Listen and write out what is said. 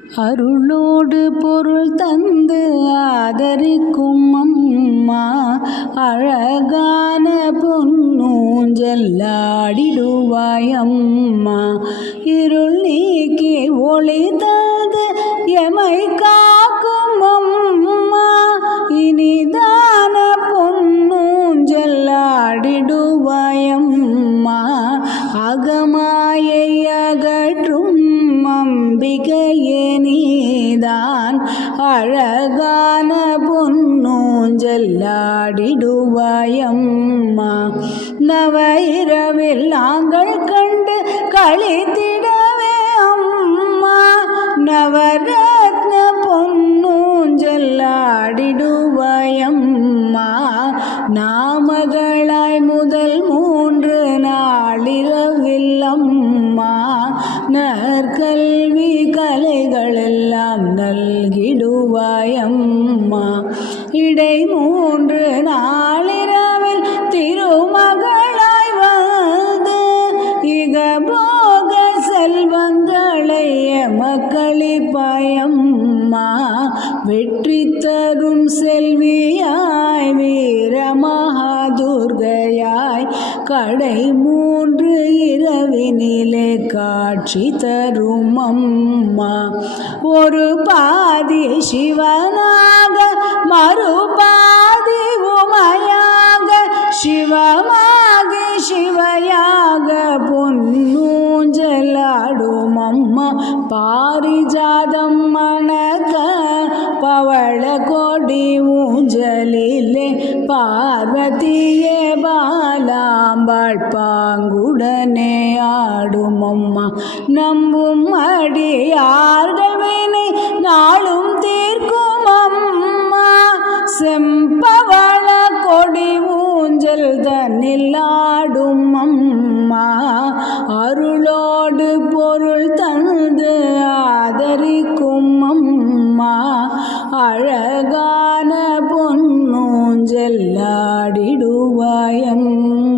அருளோடு பொருள் தந்து ஆதரிக்கும் அம்மா, அழகான பொன்னூஞ்சல்லாடிடுவாய் அம்மா. இருள் நீக்கி ஒளி தந்து எமை காக்கும் அம்மா, இனிதான பொன்னூஞ்சல்லாடிடுவாய் அம்மா. அகமாயை அகற்றும் அம்பிகையே நீதான், அழகான பொன்னூஞ்சல்லாடிடுவாய் அம்மா. நவ இரவில் நாங்கள் கண்டு களித்திடவே அம்மா, நவரத்ன பொன்னூஞ்சல்லாடிடுவாய் அம்மா. நாமகளாய் முதல் 3 நாளிரவில் அம்மா, நற்கல்வி கலைகளெல்லாம் நல்கிடுவாய் அம்மா. இடை 3 நாளிரவில் திருமகளாய் வந்து இகபோக செல்வங்களை எமக்களிப்பாய் அம்மா. வெற்றி தரும் செல்வியாய் வீரமகாதுர்கையாய் கடை 3 இரவினிலே காட்சி தரும் அம்மா. ஒரு பாதி சிவனாக மறுபாதி உமையாக, சிவமாகி சிவையாக பொன்னூஞ்சலாடும் அம்மா. பாரிஜாதம் மணக்க பவள கொடி ஊஞ்சலிலே பார்வதியே பாலாம்பாள் பாங்குடனே ஆடும் அம்மா. நம்பும் அடியார்கள் வினை நாளும் தீர்க்கும் அம்மா, செம்பவள கொடி ஊஞ்சல் தன்னில் ஆடும் அம்மா. அருளோடு பொருள் தந்து ஆதரிக்கும் அம்மா, அழகான பொன்னூஞ்சல்லாடிடுவாய் அம்மா.